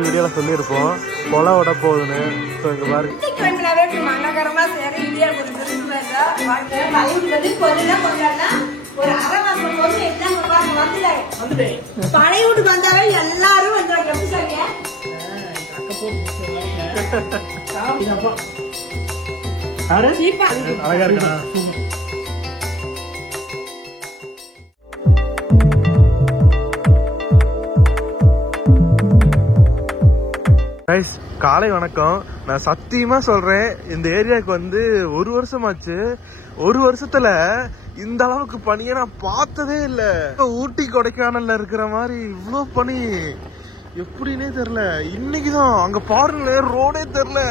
வீடியோல சொல்லியிருப்போம் கொலை விட போகுதுன்னு. ஸோ இங்க பாருங்க பழைய வீட்டுக்கு வந்தாலும் எல்லாரும் வந்து அழகா இருக்கா? காலை வணக்கம். நான் சத்தியமா சொல்றேன், இந்த ஏரியாவுக்கு வந்து 1 வருஷமாச்சு. 1 வருஷத்துல இந்த அளவுக்கு பனியை நான் பார்த்ததே இல்ல. ஊட்டி கொடைக்கானல்ல இருக்கிற மாதிரி இவ்வளவு பனி எப்படின்னே தெரியல. இன்னைக்குதான் அங்க பாருங்க, ரோடே தெரியல.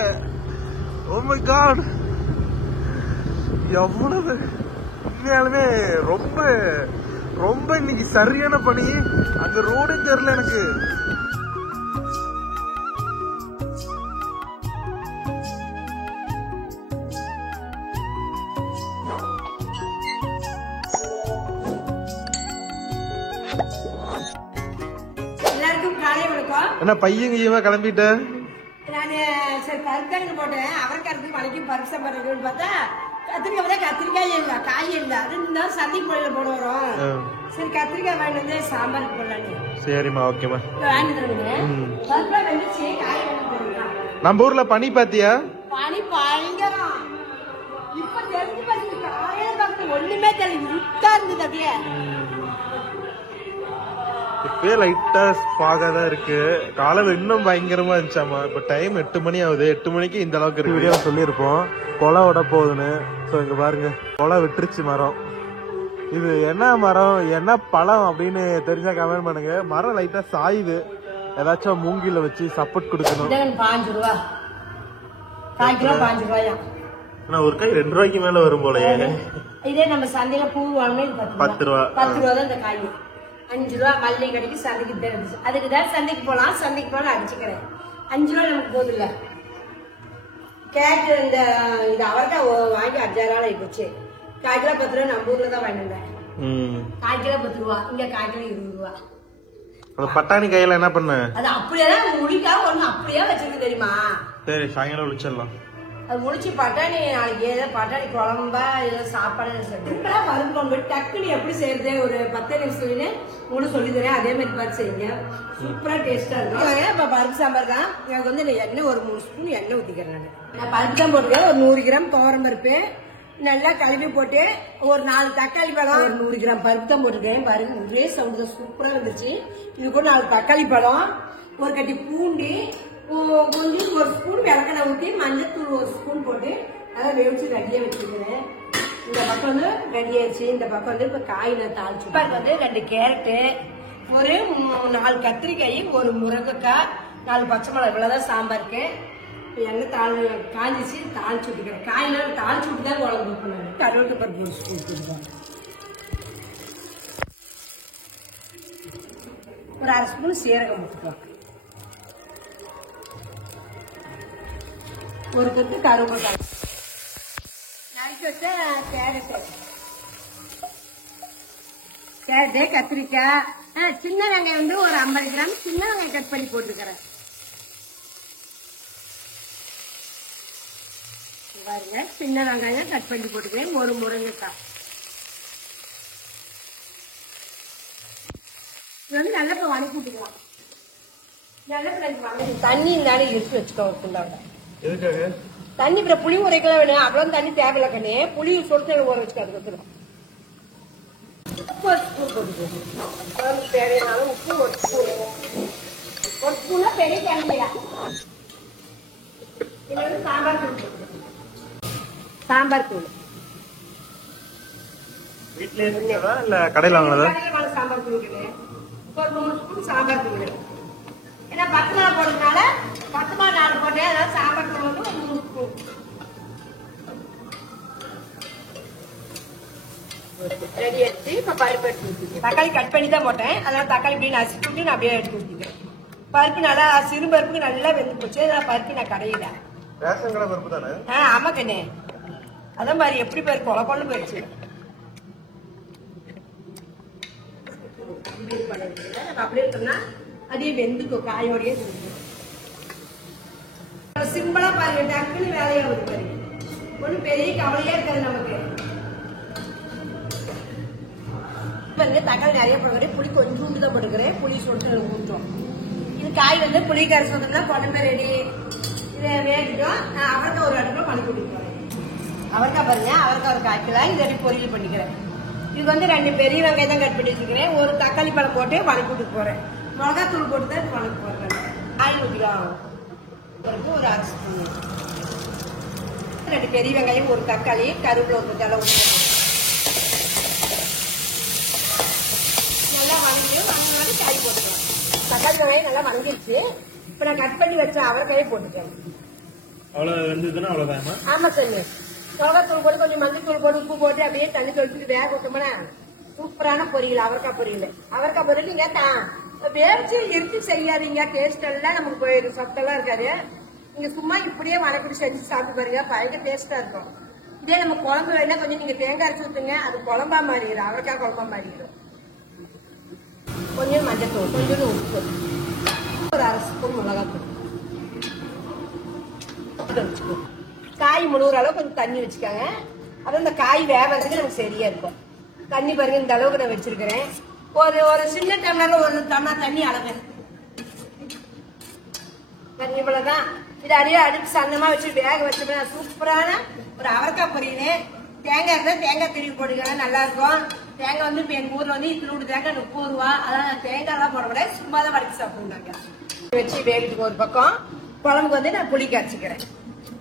ஓ மை காட், எவ்வளவு உண்மையாலுமே ரொம்ப ரொம்ப இன்னைக்கு சரியான பனி. அங்க ரோடே தெரியல எனக்கு. என்ன பையன் கிளம்பிட்ட? நானு சரி பருப்பு போட்டேன். அவரைக்காய் மலைக்கு பருப்பு சாப்பாடு பார்த்தா கத்திரிக்காய் கத்திரிக்காய் இல்ல, காய் இல்ல. 2 நாள் சந்தைக்கு போயில போட வரும். சரி கத்திரிக்காய் வாங்கி வந்து சாம்பாருக்கு போடலான்னு. சரிம்மா, ஓகேம்மா. பருப்பா வெந்துச்சு, காய் வேணும் போடுறா. நம்ம ஊர்ல பனி பாத்தியா? பனி பயங்கரம். இப்ப தெரிஞ்சு பாத்தீங்க, காலையில பார்த்து ஒண்ணுமே தெரியல, இருட்டா இருந்தது. அப்படியே இப்பயே லைட்டா ஃபாகாதான் இருக்கு. காலையில இன்னும் பயங்கரமா இருந்துச்சாமா. இப்ப டைம் 8 மணி ஆகுது. 8 மணிக்கு இந்த அளவுக்கு இருக்கு. வீடியோ சொல்லியிருப்போம் கொலை விட போகுதுன்னு. ஸோ இங்க பாருங்க, கொலை விட்டுருச்சு மரம். இது என்ன மரம், என்ன பழம் அப்படின்னு தெரிஞ்சா கமெண்ட் பண்ணுங்க. மரம் லைட்டா சாயுது. ஏதாச்சும் மூங்கில வச்சு சப்போர்ட் கொடுக்கணும். 5 ரூபா, 5 கிலோ 5 ரூபாயா? ஒரு காய் 2 ரூபாய்க்கு மேல வரும் போல. இதே நம்ம சந்தையில பூ வாங்கினா 10 ரூபா. 10 ரூபா தான் இந்த காய். 5 ரூபா மல்லிகை கடைக்கு சந்தைக்கு தெரிஞ்சு. அதுக்கு தான் சந்தைக்கு போலாம். சந்தைக்கு போனா அடிச்சுக்கிறேன். 5 ரூபா நமக்கு போகுது இல்ல. கேட்டு இந்த இது அவர்தான் வாங்கி 5 நாள் ஆகி போச்சு. 1 கிலோ 10 ரூபா நம்ம ஊர்ல தான் வாங்கினேன். 1 கிலோ 10 ரூபா, இங்க 1 கிலோ 20 ரூபா. பட்டாணி கையில என்ன பண்ண? அது அப்படியேதான் முடிக்காம ஒண்ணு அப்படியே வச்சிருக்கு தெரியுமா? சரி, சாயங்காலம் விழிச்சிடலாம். அது முடிச்சு பட்டாணி நாளைக்கு ஏதோ பட்டாணி குழம்பா ஏதோ சாப்பாடு இப்பெல்லாம் பருப்பு குழம்பு டக்குனு எப்படி செய்யறது ஒரு 10 நிமிஷம்னு உங்களுக்கு சொல்லி தரேன். அதே மாதிரி பார்த்து செய்யுங்க, சூப்பரா டேஸ்டா இருக்கும். இப்ப பருப்பு சாம்பார் தான். எனக்கு வந்து எண்ணெய் ஒரு 3 ஸ்பூன் எண்ணெய் ஊத்திக்கிறேன். நான் பருப்பு தான் போட்டுருக்கேன். ஒரு 100 கிராம் துவரம் பருப்பு நல்லா கழுவி போட்டு, ஒரு 4 தக்காளி பழம், ஒரு 100 கிராம் பருப்பு தான் போட்டிருக்கேன். பாருங்க, ஒரே சவுண்ட் தான் சூப்பரா இருந்துச்சு. இது கூட 4 தக்காளி பழம், ஒரு கட்டி பூண்டு, கொஞ்சம் 1 ஸ்பூன் விளக்கெண்ணெய் ஊற்றி மஞ்சத்தூள் 1 ஸ்பூன் போட்டு அதை வேவிச்சு ரெடியா வச்சுக்கிறேன். இந்த பக்கம் வந்து ரெடி ஆயிடுச்சு. இந்த பக்கம் வந்து இப்ப காய் நான் தாளிச்சு. இப்போ வந்து 2 கேரட்டு, ஒரு 4 கத்திரிக்காய், ஒரு முருங்கைக்காய், 4 பச்சை மிளகாய். இவ்வளவுதான் சாம்பாருக்கு. எண்ணெய் காஞ்சிச்சு, தாளிச்சு விட்டுக்கிறேன். காயெல்லாம் தாளிச்சு விட்டு தான் குழம்பு வைக்கணும். கருவேப்பிலை பருப்பு 1 ஸ்பூன் போட்டுருக்கேன். ஒரு 1/2 ஸ்பூன் சீரகம் போட்டுக்கலாம். ஒரு கட்டு கருவேப்பிலை, நறுக்கி வச்ச கேரட்டு, கத்திரிக்காய், சின்ன வெங்காயம் வந்து ஒரு 50 கிராம் சின்ன வெங்காயம் கட் பண்ணி போட்டுக்கிறேன். பாருங்க, சின்ன வெங்காயம் கட் பண்ணி போட்டுக்கிறேன். ஒரு முருங்கைக்காய். இது வந்து நல்லா இப்ப வணக்கி விட்டுக்கலாம். நல்லா தண்ணி இருந்தாலும் எடுத்து வச்சுக்கோ. ஃபுல்லாக தண்ணி இப்ப புளி உரைக்கலாம் வேணும். அவ்வளவு தண்ணி தேவையில்ல கண்ணு. புளி சொல் ஊற வச்சுக்காது. உப்பு 1 ஸ்பூன் போட்டு தேவையான உப்பு 1 ஸ்பூன். 1 ஸ்பூனா பெரிய தேவையா? இது வந்து சாம்பார் தூள். சாம்பார் தூள் வீட்லயே இருக்கா இல்ல கடையில வாங்குனதா? சாம்பார் தூள் ஒரு 3 ஸ்பூன் சாம்பார் தூள். ஏன்னா 10 நாள் போடுறதுனால 10 நாள் போட்டேன். அதாவது சாம்பார் தூள் வந்து ஒரு 3 ஸ்பூன். ரெடி எடுத்து இப்ப பருப்பு எடுத்து ஊற்றிக்கிறேன். தக்காளி கட் பண்ணி தான் போட்டேன். அதனால தக்காளி இப்படி நசுக்கிட்டு நான் அப்படியே எடுத்து ஊற்றிக்கிறேன். பருப்பு நல்லா சிறு பருப்புக்கு நல்லா வெந்து போச்சு. அதனால பருப்பு நான் கடையில ரேஷன் கடை பருப்பு தானே? ஆமா கண்ணே, அதான் பாரு எப்படி பாரு கொலை கொண்டு போயிடுச்சு. அப்படியே இருக்கோம்னா அப்படியே வெந்துக்கும் காயோடய. சிம்பிளா பாருங்க, டக்குன்னு வேலையா வருது பாருங்க. ஒன்றும் பெரிய கவலையே இருக்காது நமக்கு. தக்காளி நிறைய போடுறேன், புளி கொஞ்சம் தான் போட்டுக்கிறேன், புளி சொல்லிட்டு ஊற்றோம். இது காய் வந்து புளி கரை சொல்றதுனா குழம்பு ரெடி. இதை வேடிக்கும் அவருக்காய் ஒரு அடுப்புல பண்ணி கொடுக்குறேன். அவருக்காய் பாருங்க, அவருக்காய் ஒரு 1/4 கிலோ இதை பொரியல் பண்ணிக்கிறேன். இது வந்து 2 பெரிய வெங்காயம் தான் கட் பண்ணி வச்சுக்கிறேன். ஒரு தக்காளி பழம் போட்டு வணக்கிட்டு போறேன். மிளகாத்தூள் போட்டு தான் வணக்க போறேன். காய் ஊற்றிக்கலாம். ஒரு 1/2 ஸ்பூன், 2 பெரிய வெங்காயம், ஒரு தக்காளி, கருவேப்பிலை ஒரு தலை ஊற்றி நல்லா வணங்கி காய் போட்டுக்கலாம். தக்காளி வெங்காயம் நல்லா வணங்கிடுச்சு. இப்ப நான் கட் பண்ணி வச்ச அவரைக்காயை போட்டுட்டேன். ஆமா சார், மிளகாத்தூள் போட்டு கொஞ்சம் மஞ்சள் போட்டு உப்பு போட்டு அப்படியே தண்ணி தொழிச்சு வேக விட்டோம்னா சூப்பரான பொரியல். அவரைக்காய் பொரியல். அவரைக்காய் பொரியல் நீங்க வேவிச்சு எடுத்து செய்யாதீங்க, டேஸ்ட் எல்லாம் நமக்கு போயிடும், சத்தெல்லாம் இருக்காது. நீங்க சும்மா இப்படியே வணக்கடி செஞ்சு சாப்பிட்டு பாருங்க, பயங்கர டேஸ்டா இருக்கும். இதே நம்ம குழம்பு வேணா கொஞ்சம் நீங்க தேங்காய் அரைச்சு ஊத்துங்க, அது குழம்பா மாறிடும், அவரைக்காய் குழம்பா மாறிடும். கொஞ்சம் மஞ்சத்தூள், கொஞ்சம் உப்பு, ஒரு 1/2 ஸ்பூன் மிளகாத்தூள், காய் முழுகிற அளவு கொஞ்சம் தண்ணி வச்சுக்காங்க. அப்புறம் இந்த காய் வேகிறதுக்கு நமக்கு சரியா இருக்கும். தண்ணி பாருங்க, இந்த அளவுக்கு நான் வச்சிருக்கிறேன். ஒரு சின்ன டம்ளர்ல 1 டம்ளர் தண்ணி அளவு தண்ணி இவ்வளவுதான். இது அடியே அடுப்பு சன்னமா வச்சு வேக வச்சோம்னா சூப்பரான ஒரு அவரைக்காய் பொரியல். தேங்காய் இருந்தா தேங்காய் திருவி போட்டுக்கலாம், நல்லா இருக்கும். தேங்காய் வந்து இப்ப எங்க ஊர்ல வந்து இத்தனோடு தேங்காய் 30 ரூபா. அதான் தேங்காய் எல்லாம் போட முடியாது, சும்மா தான் வடிச்சு சாப்பிடுறாங்க. வச்சு வேகிட்டு ஒரு பக்கம் குழம்புக்கு வந்து நான் புளி கரைச்சிக்கிறேன்.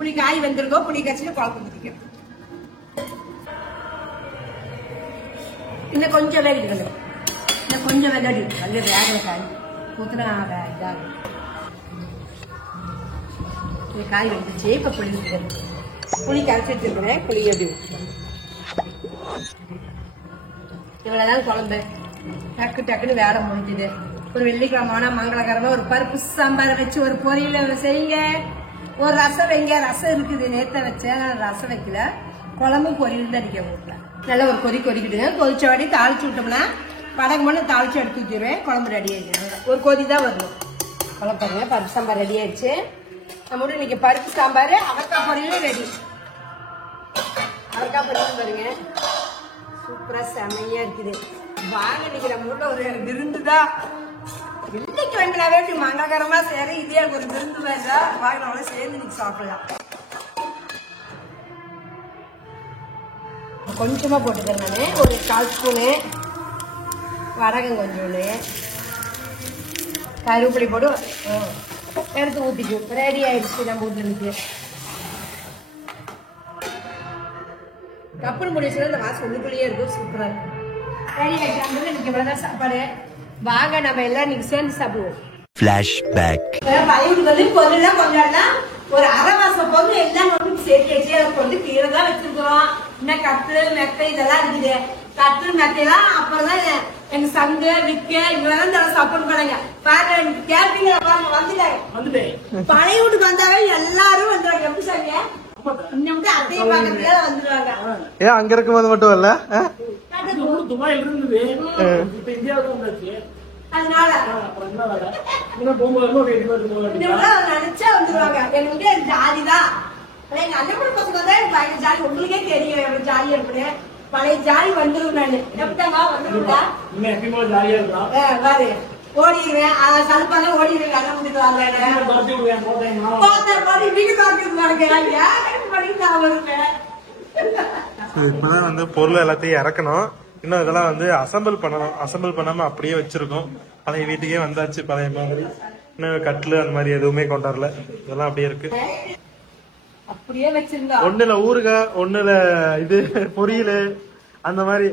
புளி காய் வெந்திருக்கோம், புளி கரைச்சிட்டு குழம்பு ஊற்றிக்கிறேன். இன்னும் கொஞ்சம் வேகிட்டு, இன்னும் கொஞ்சம் வெள்ளாடி நல்ல வேகல காய் ஊத்துனா இதாகும். காய் வெந்துச்சு. இப்ப புளி ஊற்றுக்கிறேன். புளி கரைச்சி வச்சிருக்கிறேன், புளி எப்படி இவ்வளவுதான் குழம்பு. டக்கு டக்குன்னு வேலை முடிஞ்சுது. ஒரு வெள்ளிக்கிழமான மங்களகரமா ஒரு பருப்பு சாம்பார் வச்சு ஒரு பொரியல செய்யுங்க. ஒரு ரசம் வைங்க, ரசம் இருக்குது நேத்த வச்சேன், ரசம் வைக்கல, குழம்பு பொரியல் தான் அடிக்க ஊட்டல. நல்லா ஒரு கொதிக்கிடுங்க. கொதிச்ச வாடி தாளிச்சு விட்டோம்னா வடகு மண்ணு தாளிச்சு எடுத்து ஊற்றிடுவேன், குழம்பு ரெடி ஆயிடுச்சு. ஒரு கொதி தான் வரணும். குழம்பு பாருங்க, பருப்பு சாம்பார் ரெடி ஆயிடுச்சு. நம்ம இன்னைக்கு பருப்பு சாம்பார் அவரைக்காய் பொரியலும் ரெடி. அவரைக்காய் பொரியல் பாருங்க, சூப்பரா செமையா இருக்குது. வாங்க, இன்னைக்கு நம்ம ஊர்ல ஒரு விருந்துதான். இன்னைக்கு வெங்கலாவே மங்களகரமா சேர இதே ஒரு விருந்து வேண்டா. வாங்க, நம்மள சேர்ந்து இன்னைக்கு சாப்பிடலாம். கொஞ்சமா போட்டுக்கிறேன் நானு, ஒரு 1/4 ஸ்பூனு வடகம், கொஞ்சோண்டு கருவேப்பிலை போட்டு எடுத்து ஊத்திக்கும். ரெடி ஆயிடுச்சு நம்ம வீட்டுல இருக்கு. கப்புனு முடிச்சுன்னா இந்த வாசம் உள்ளுக்குள்ளேயே இருக்கும், சூப்பரா இருக்கும். ரெடி ஆயிடுச்சு. இன்னைக்கு இவ்வளவுதான் சாப்பாடு. வாங்க, நம்ம எல்லாம் இன்னைக்கு சேர்ந்து சாப்பிடுவோம். Flashback. பையனுக்கு வந்து பொருள் கொஞ்சம்னா ஒரு 1/2 மாசம் பொருள் எல்லாம் சேர்த்து அதை கொண்டு கீரை தான் வச்சிருக்கிறோம். இன்னும் கட்டு மெத்தை இதெல்லாம் இருக்குது. கட்டு மெத்தையெல்லாம் அப்புறம் தான் எங்க சங்கு விக்க இவங்கெல்லாம் சப்போர்ட் பண்ணாங்க. பாருங்க, கேப்பீங்க வந்துட்டாங்க. பழைய வீட்டுக்கு வந்தாவே எல்லாரும் வந்துடுவாங்க. எப்படி சாங்க இன்னும் அத்தையை பாக்கிறதுல வந்துடுவாங்க. ஏன் அங்க இருக்கும்போது மட்டும் இல்ல, அதனால நினைச்சா வந்துருவாங்க. எனக்கு ஜாலிதான். எங்க அண்ணன் பசங்க தான் எனக்கு பயங்கர ஜாலி. உங்களுக்கே தெரியும் எவ்வளவு ஜாலியா இருப்பேன். பழைய ஜாலி வந்துடும். நானு எப்படிதாங்க வந்துருந்தா பாரு ஓடிடுவேன். சலுப்பாதான் ஓடிடுவேன். கண்ண முடிட்டு வாங்க வீட்டு வருவேன். இப்பதான் வந்து பொருள் எல்லாத்தையும் இறக்கணும். இன்னும் இதெல்லாம் வந்து அசம்பிள் பண்ணணும். அசம்பிள் பண்ணாம அப்படியே வச்சிருக்கோம். பழைய வீட்டுக்கே வந்தாச்சு, பழைய மாதிரி. இன்னும் கட்லு அந்த மாதிரி எதுவுமே கொண்டாடல. இதெல்லாம் அப்படியே இருக்கு. அப்படியே வச்சிருந்தா ஒண்ணுல ஊறுகாய், ஒண்ணுல இது பொரியல், அந்த மாதிரி.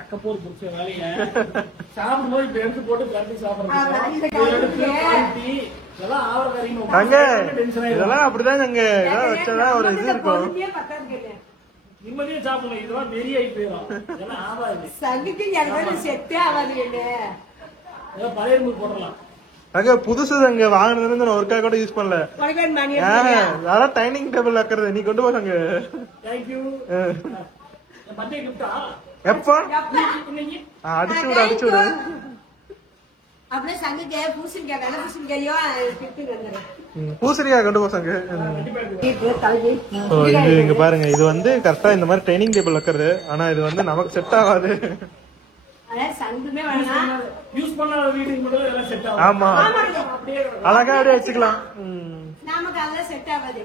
அக்கப்போர் பிடிச்ச வேலைய சாப்பிடும்போது இப்ப எடுத்து போட்டு கட்டி சாப்பிடுறது இதெல்லாம் அப்படிதான் அங்க வச்சாதான் ஒரு இது இருக்கும். நிம்மதியா சாப்பிடலாம். இதெல்லாம் வெறி ஆகி போயிடும். இதெல்லாம் ஆகாது. சங்குக்கு செட்டே ஆகாது. பழைய மூணு போடலாம். அங்க புதுசு அங்க வாங்கினதுல ஒருக்கா கூட யூஸ் பண்ணல. அதான் டைனிங் டேபிள் வைக்கிறது. நீ கொண்டு போங்க. தேங்க்யூ. எப்ப அடிச்சு விடு, அடிச்சு விடு. அப்படியே சங்குக்கு பூசணிக்காய் வெள்ளை பூசணிக்காயோ கிட்டு வந்துடும். பூசணிக்காய் கொண்டு போசாங்க. இது இங்க பாருங்க, இது வந்து கரெக்டா இந்த மாதிரி ட்ரைனிங் டேபிள் வைக்கிறது. ஆனா இது வந்து நமக்கு செட் ஆகாது. சங்குமே வேணாம், யூஸ் பண்ணாத வீட்டுக்கு மட்டும் எல்லாம் செட் ஆகும். ஆமா, அழகா அப்படியே வச்சுக்கலாம். நமக்கு அதெல்லாம் செட் ஆகாது.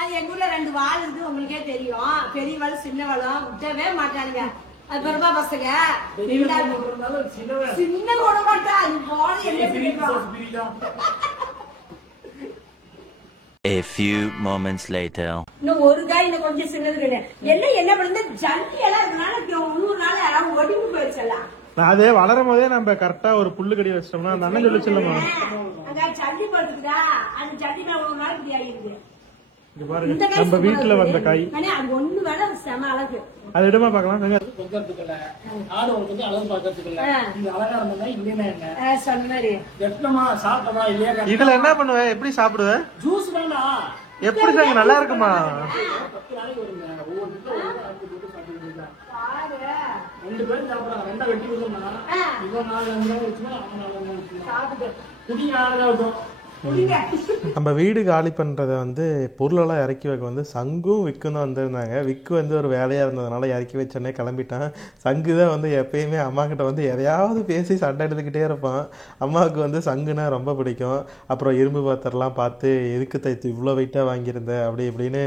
அது எங்க ஊர்ல 2 வால் இருக்கு, உங்களுக்கே தெரியும். பெரிய வாழும் சின்ன வாழும் விட்டவே மாட்டானுங்க. அது பெருமா பசங்க சின்ன போட மாட்டா. அது போட A few moments later. இன்னும் ஒரு காய் இன்னும் கொஞ்சம் சின்னது எல்லாம் என்ன பண்ணுது, ஜல்லி எல்லாம் இருக்கனால 3 நாள் யாராவது ஒடிவு போயிடுச்சலாம். அதே வளரும் போதே நம்ம கரெக்டா ஒரு புல்லு கடி வச்சிட்டோம்னா அந்த அண்ணன் சொல்லி சொல்லமா அங்க ஜல்லி போட்டுக்குதா, அந்த ஜல்லி நான் 1 நாள் இப்படி ஆகிடுது. நம்ம வீட்டுல வந்த காய் அது ஒண்ணு வேலை செம அழகு. அது இடமா பாக்கலாம். பொங்கறதுக்குள்ள ஆடு வந்து அழகு பாக்கிறதுக்குள்ள இந்த அழகா இருந்தா இல்லைன்னா என்ன சொன்ன மாதிரி எத்தமா சாப்பிட்டமா இல்லையா? இதுல என்ன பண்ணுவ, எப்படி சாப்பிடுவ? ஜூஸ் வேணா எப்படி சாங்க நல்லா இருக்குமா? 10 நாளைக்கு வருங்க. ஒவ்வொரு ரெண்டு பேரும் சாப்பிடுறாங்க. 2 வெட்டி விடுறோம்னா இவன் 4 வச்சுன்னா அவன் 4 வச்சுன்னா சாப்பிட்டு குடி 4 ஆகும். நம்ம வீடு காலி பண்றத வந்து பொருளெல்லாம் இறக்கி வைக்க வந்து சங்கும் விக்கும் தான் வந்திருந்தாங்க. விக்கு வந்து ஒரு வேலையா இருந்ததுனால இறக்கி வச்சோன்னே கிளம்பிட்டான். சங்கு தான் வந்து எப்பயுமே அம்மா கிட்ட வந்து எதையாவது பேசி சண்டை எடுத்துக்கிட்டே இருப்பான். அம்மாவுக்கு வந்து சங்குனா ரொம்ப பிடிக்கும். அப்புறம் இரும்பு பாத்திரம்லாம் பார்த்து எதுக்கு தைத்து இவ்வளோ வெயிட்டாக வாங்கியிருந்த அப்படி இப்படின்னு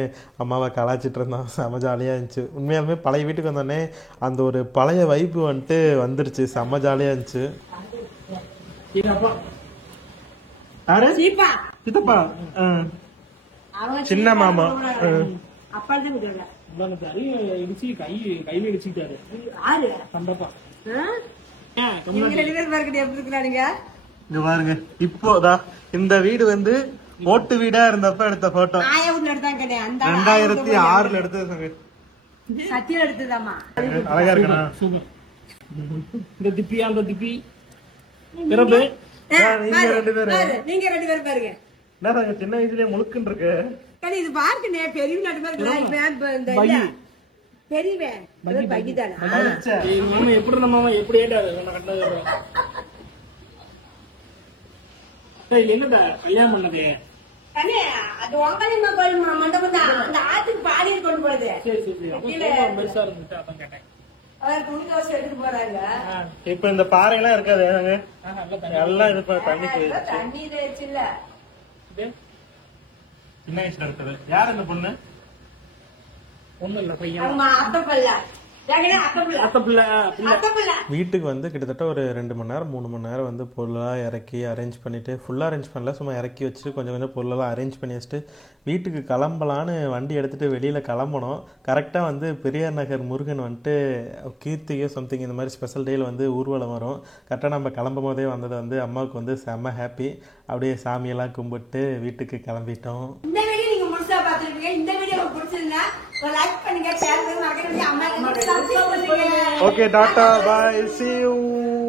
அம்மாவை கலாச்சிட்டு இருந்தான். செம ஜாலியாக இருந்துச்சு. உண்மையாலுமே பழைய வீட்டுக்கு வந்தோடனே அந்த ஒரு பழைய வைப்பு வந்துட்டு வந்துருச்சு. செம்ம ஜாலியாக இருந்துச்சு. சித்தப்பா சின்ன மாமா கையில இடிச்சுட்டாரு. இங்க பாருங்க, இப்போதான் இந்த வீடு வந்து ஓட்டு வீடா இருந்தப்ப எடுத்த போட்டோ. 2006 எடுத்தது. சத்தியம் எடுத்ததாமா. அழகா இருக்கா? இந்த திப்பி அந்த திப்பி பிறப்பு நீங்க 2 பேரும் பாருங்க. என்ன சின்ன வயசுலயே முழுக்குன்னு இருக்கு. இது பாருங்க, பெரிய நாட்டு மாதிரி பெரியவன் பகிதானா எப்படி நம்ம எப்படி என்னடா கல்யாணம் பண்ணது? அது உங்க கோயில் மண்டபம் தான். அந்த ஆத்துக்கு பாடியை கொண்டு போறது. பெருசா இருந்துச்சு, அதான் கேட்டேன். துணிக்கவசம் எடுத்து போறாங்க. இப்ப இந்த பாறை எல்லாம் இருக்காது, எல்லாம் இது தண்ணி தண்ணீர் வச்சு இல்ல. சின்ன வயசுல இருக்குது. யார் இந்த பொண்ணு? ஒண்ணும் இல்ல, பையன். அவங்க அத்தை பிள்ளை. வீட்டுக்கு வந்து கிட்டத்தட்ட ஒரு 2 மணி நேரம் 3 மணி நேரம் வந்து பொருளாக இறக்கி அரேஞ்ச் பண்ணிட்டு, ஃபுல்லாக அரேஞ்ச் பண்ணல, சும்மா இறக்கி வச்சுட்டு கொஞ்சம் கொஞ்சம் பொருளெல்லாம் அரேஞ்ச் பண்ணி வச்சுட்டு வீட்டுக்கு கிளம்பலான்னு வண்டி எடுத்துகிட்டு வெளியில் கிளம்பணும். கரெக்டாக வந்து பெரியார் நகர் முருகன் வந்துட்டு கீர்த்தியோ சம்திங் இந்த மாதிரி ஸ்பெஷல் டேயில் வந்து ஊர்வலம் வரும். கரெக்டாக நம்ம கிளம்பும் போதே வந்தது வந்து அம்மாவுக்கு வந்து செம்ம ஹாப்பி. அப்படியே சாமியெல்லாம் கும்பிட்டு வீட்டுக்கு கிளம்பிட்டோம். இந்த வீடியோ நீங்க முழுசா பார்த்துருக்கீங்க. இந்த வீடியோ உங்களுக்கு பிடிச்சிருந்தா லைக் பண்ணுங்க, ஷேர் பண்ணுங்க, மறக்காம அம்மா சப்ஸ்கிரைப் பண்ணுங்க. Okay, Tata, bye, see you.